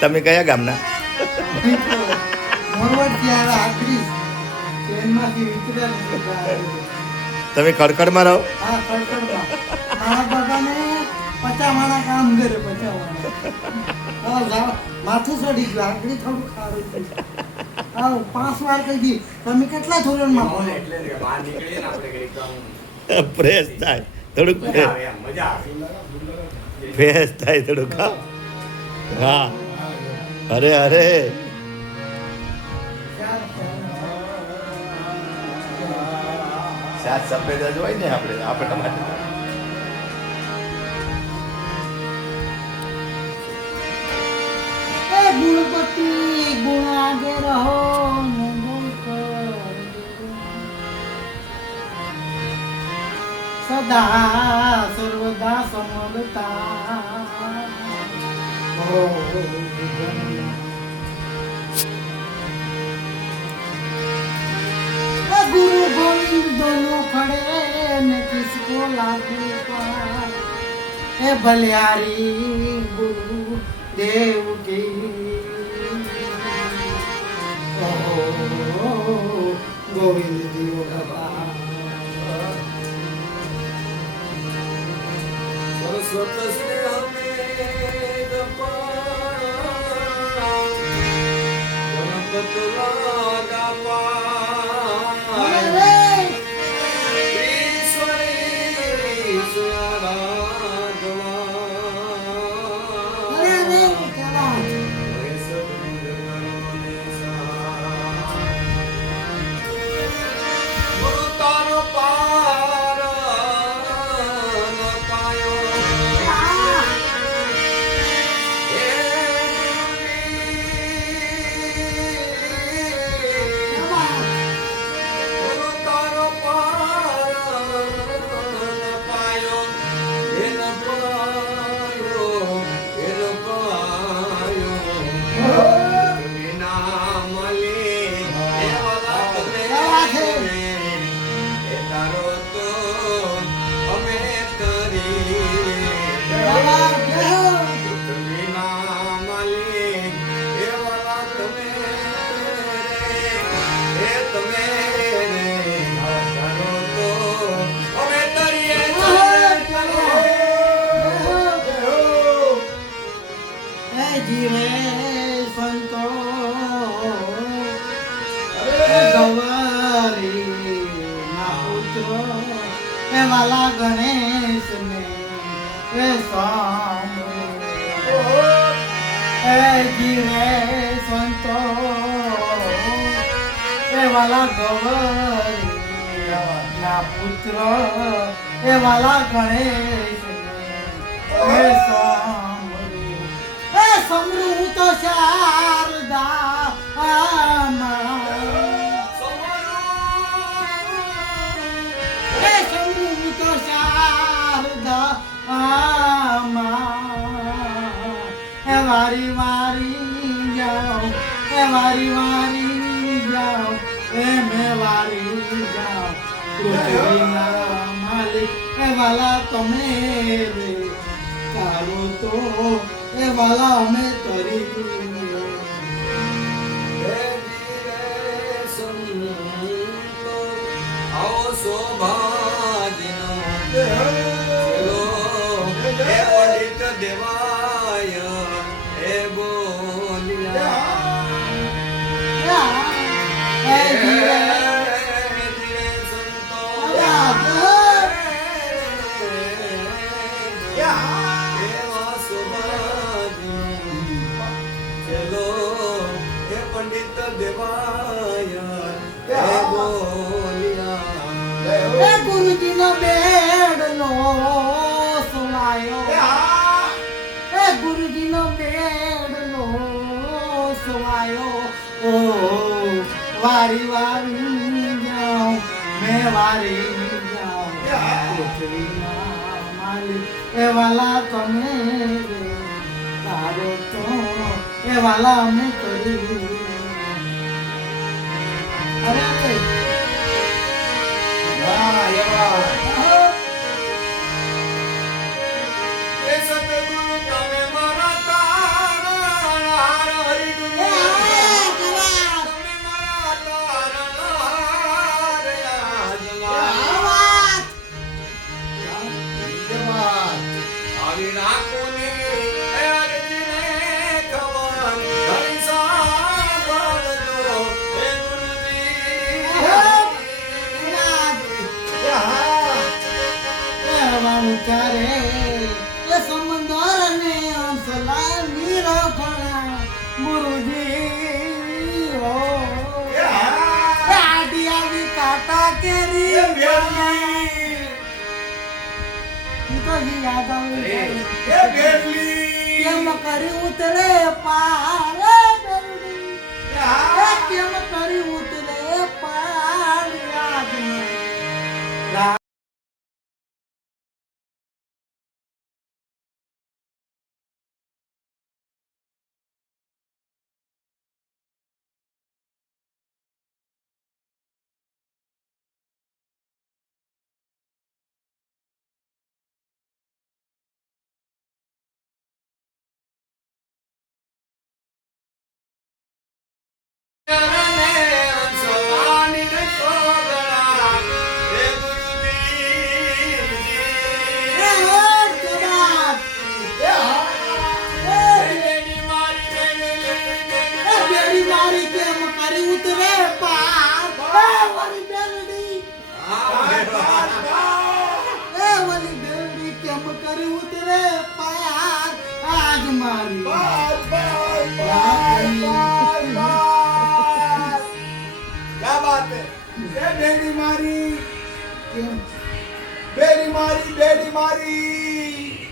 તમે કયા ગામના? તમે ખડખડમાં રહો? માથું ચડી ગયું, આગળ થોડું ખારું. 5 વાર કહી દી. તમે કેટલા ધોરણમાં ભણો? ફ્રેશ થાય થોડુંક, ફ્રેશ થાય થોડુંક. હા, અરે અરે સાત સફેદ જ હોય ને આપણા માટે. ગુણપતિ ગુણાગે રહો સદા સર્વદા સમલતા. गुरु गोविंद दोनों खड़े न किसको लागू पार. ए बलियारी गुरु देव की गोविंद देव बाबा. सरस्वत स्नेह गणपत लागा पाय ईश्वरी गुरु तारो पार न पायो गुरु तारो पार न पायो न पायो न पायो बिना मले एवला तने ए तारो तो અમે કરી વિના માલિક એવા તમે રે એ તમે રે તારો તો અમે તરીએ જીવે સંતો ગવારી ના પુત્ર એ વાલા ગણેશ ને એ સાંભળે. એ જીવે સંતો એ વાલા ગવારી ના પુત્ર એ વાલા ગણેશ ને એ સાંભળે. એ સમૃત શારદા એ સમૃત શારદા એ વારી વારી જાઓ એ વારી વારી જાઓ એ મેં વારી જાઓ પૃથ્વીના માલિક એ વાલા તમે રે તારો તો એ વાલા અમે તરી આવો સૌભાગ્યનો ચલો એ પંડિત દેવાય એ બોલ્યા એ જીવે સંતો એવા સૌભાગ્ય ચલો એ પંડિત દેવાય એ બોલ્યા એ ગુરુજીનો બેડલો સુવાયો એ ગુરુજીનો બેડલો સુવાયો. ઓ વારી વારી જાઉં મેં વારી જાઉં પૃથ્વીના માલિક એ વાલા તમે રે તારો તો એ વાલા અમે કર્યું. અરે વાહ એવા હો. એ હા. એ આડી આવી કાટા કેરી એ બેરલી. ઈ તો જી યાદ આવી એ જાય. બેરલી. કેમ કરી ઉતરે પાર એ બેરડી. એ હા. એ કેમ કરી ઉતરે પાર યાદ ચરણે અંશવાણી રે કોગળા. હે ગુરુદેવજી. એ હો જવાબ. એ હા. એ બેની મારી એ બેરી મારી કેમ કરી ઉતરે પાર એ વળી બેરડી. એ વળી બેરડી કેમ કરી ઉતરે પાર આજ મારી क्या बात है ये बेड़ी मारी કેમ बेड़ी मारी